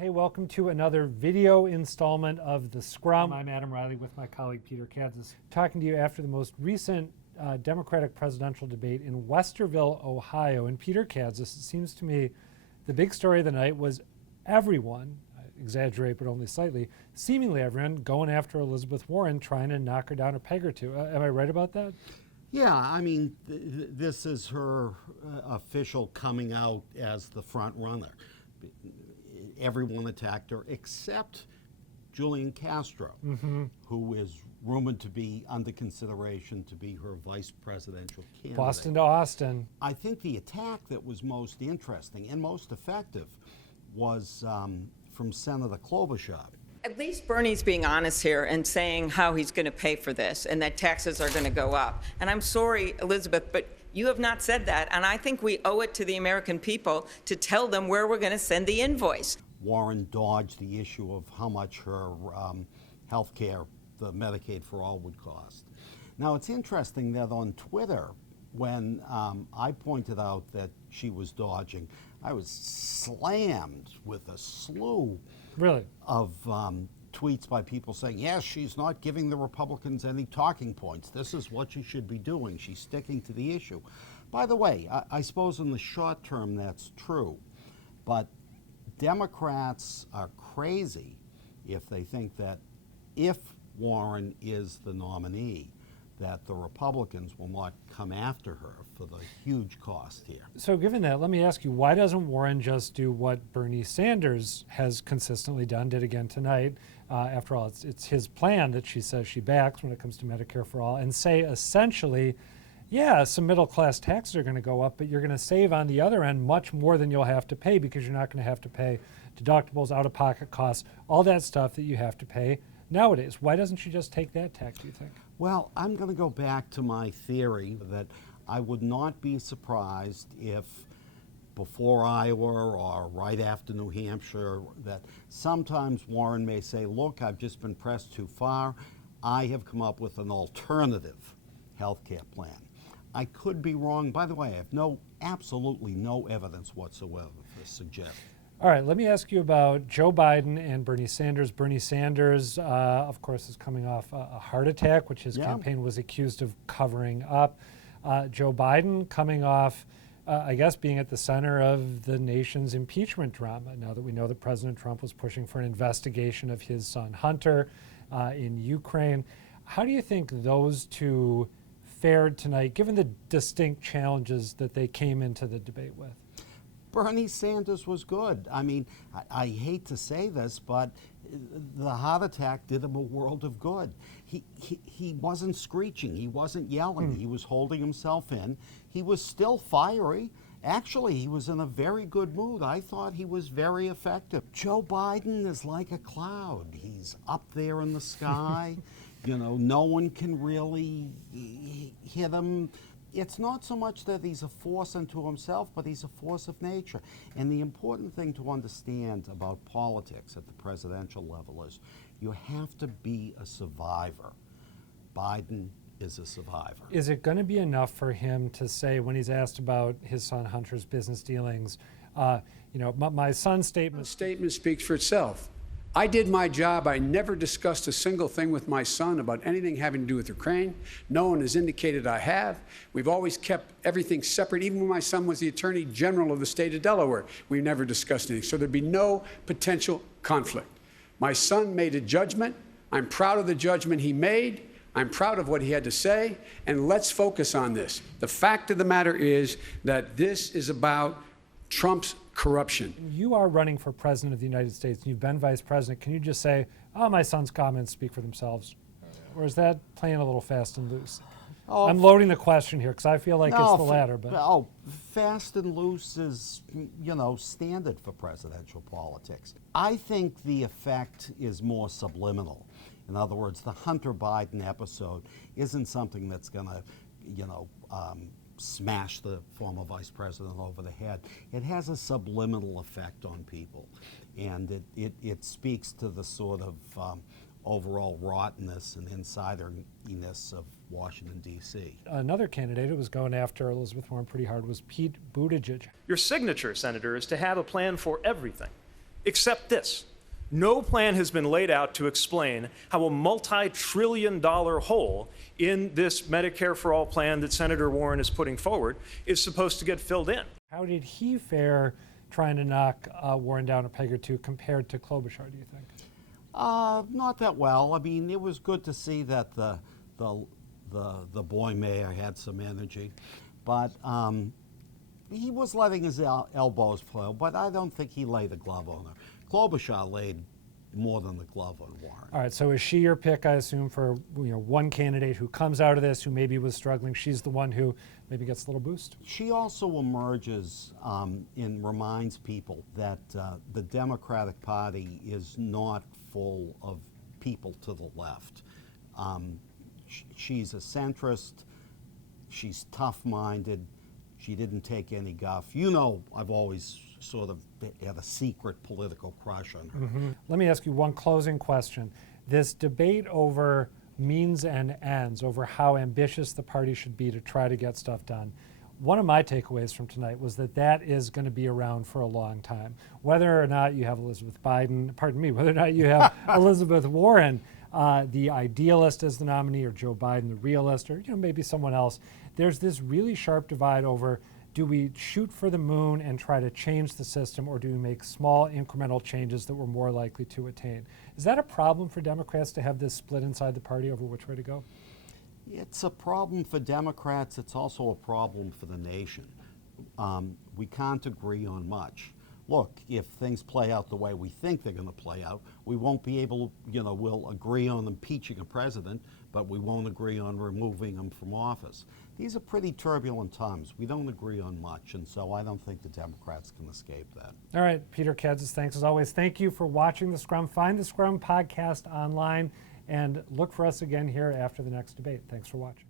Hey, welcome to another video installment of The Scrum. I'm Adam Reilly with my colleague Peter Kadzis, talking to you after the most recent Democratic presidential debate in Westerville, Ohio. And Peter Kadzis, it seems to me the big story of the night was everyone, I exaggerate but only slightly, seemingly everyone going after Elizabeth Warren, trying to knock her down a peg or two. Am I right about that? Yeah, I mean, this is her official coming out as the front runner. Everyone attacked her except Julian Castro, who is rumored to be under consideration to be her vice presidential candidate. Boston to Austin. I think the attack that was most interesting and most effective was from Senator Klobuchar. At least Bernie's being honest here and saying how he's going to pay for this and that taxes are going to go up. And I'm sorry, Elizabeth, but you have not said that. And I think we owe it to the American people to tell them where we're going to send the invoice. Warren dodged the issue of how much her health care, the Medicaid for All, would cost. Now, it's interesting that on Twitter, when I pointed out that she was dodging, I was slammed with a slew of tweets by people saying, yes, she's not giving the Republicans any talking points. This is what she should be doing. She's sticking to the issue. By the way, I suppose in the short term that's true, but Democrats are crazy if they think that if Warren is the nominee, that the Republicans will not come after her for the huge cost here. So given that, let me ask you, why doesn't Warren just do what Bernie Sanders has consistently done, did again tonight? After all, it's his plan that she says she backs when it comes to Medicare for All, and say essentially, yeah, some middle-class taxes are going to go up, but you're going to save on the other end much more than you'll have to pay because you're not going to have to pay deductibles, out-of-pocket costs, all that stuff that you have to pay nowadays. Why doesn't she just take that tax, do you think? Well, I'm going to go back to my theory that I would not be surprised if before Iowa or right after New Hampshire, that sometimes Warren may say, look, I've just been pressed too far. I have come up with an alternative health care plan. I could be wrong. By the way, I have absolutely no evidence whatsoever to suggest. All right, let me ask you about Joe Biden and Bernie Sanders. Bernie Sanders, of course, is coming off a heart attack, which his campaign was accused of covering up. Joe Biden coming off, I guess, being at the center of the nation's impeachment drama, now that we know that President Trump was pushing for an investigation of his son Hunter in Ukraine. How do you think those two fared tonight, given the distinct challenges that they came into the debate with? Bernie Sanders was good. I mean, I hate to say this, but the heart attack did him a world of good. He wasn't screeching. He wasn't yelling. He was holding himself in. He was still fiery. Actually, he was in a very good mood. I thought he was very effective. Joe Biden is like a cloud. He's up there in the sky. You know, no one can really hit him. It's not so much that he's a force unto himself, but he's a force of nature. And the important thing to understand about politics at the presidential level is you have to be a survivor. Biden is a survivor. Is it going to be enough for him to say, when he's asked about his son Hunter's business dealings, you know, my son's statement... The statement speaks for itself. I did my job. I never discussed a single thing with my son about anything having to do with Ukraine. No one has indicated I have. We've always kept everything separate. Even when my son was the Attorney General of the state of Delaware, we never discussed anything. So there'd be no potential conflict. My son made a judgment. I'm proud of the judgment he made. I'm proud of what he had to say. And let's focus on this. The fact of the matter is that this is about Trump's corruption. You are running for president of the United States, and you've been vice president. Can you just say, oh, my son's comments speak for themselves? Or is that playing a little fast and loose? Oh, I'm loading the question here because I feel like it's the latter. But fast and loose is, you know, standard for presidential politics. I think the effect is more subliminal. In other words, the Hunter Biden episode isn't something that's going to, you know, smash the former vice president over the head. It has a subliminal effect on people, and it speaks to the sort of overall rottenness and insideriness of Washington, D.C. Another candidate who was going after Elizabeth Warren pretty hard was Pete Buttigieg. Your signature, Senator, is to have a plan for everything. except this. No plan has been laid out to explain how a multi-trillion-dollar hole in this Medicare for All plan that Senator Warren is putting forward is supposed to get filled in. How did he fare trying to knock Warren down a peg or two compared to Klobuchar, do you think? Not that well. I mean, it was good to see that the boy mayor had some energy, but he was letting his elbows flow, but I don't think he laid the glove on her. Klobuchar laid more than the glove on Warren. All right, so is she your pick, I assume, for one candidate who comes out of this who maybe was struggling? She's the one who maybe gets a little boost? She also emerges and reminds people that the Democratic Party is not full of people to the left. She's a centrist. She's tough-minded. She didn't take any guff. I've always sort of had a secret political crush on her. Mm-hmm. Let me ask you one closing question. This debate over means and ends, over how ambitious the party should be to try to get stuff done. One of my takeaways from tonight was that is going to be around for a long time. Whether or not you have whether or not you have Elizabeth Warren, the idealist as the nominee, or Joe Biden, the realist, or maybe someone else, there's this really sharp divide over, do we shoot for the moon and try to change the system, or do we make small incremental changes that we're more likely to attain? Is that a problem for Democrats to have this split inside the party over which way to go? It's a problem for Democrats. It's also a problem for the nation. We can't agree on much. Look, if things play out the way we think they're going to play out, we won't be able, we'll agree on impeaching a president, but we won't agree on removing him from office. These are pretty turbulent times. We don't agree on much, and so I don't think the Democrats can escape that. All right, Peter Kadzis, thanks as always. Thank you for watching The Scrum. Find The Scrum podcast online and look for us again here after the next debate. Thanks for watching.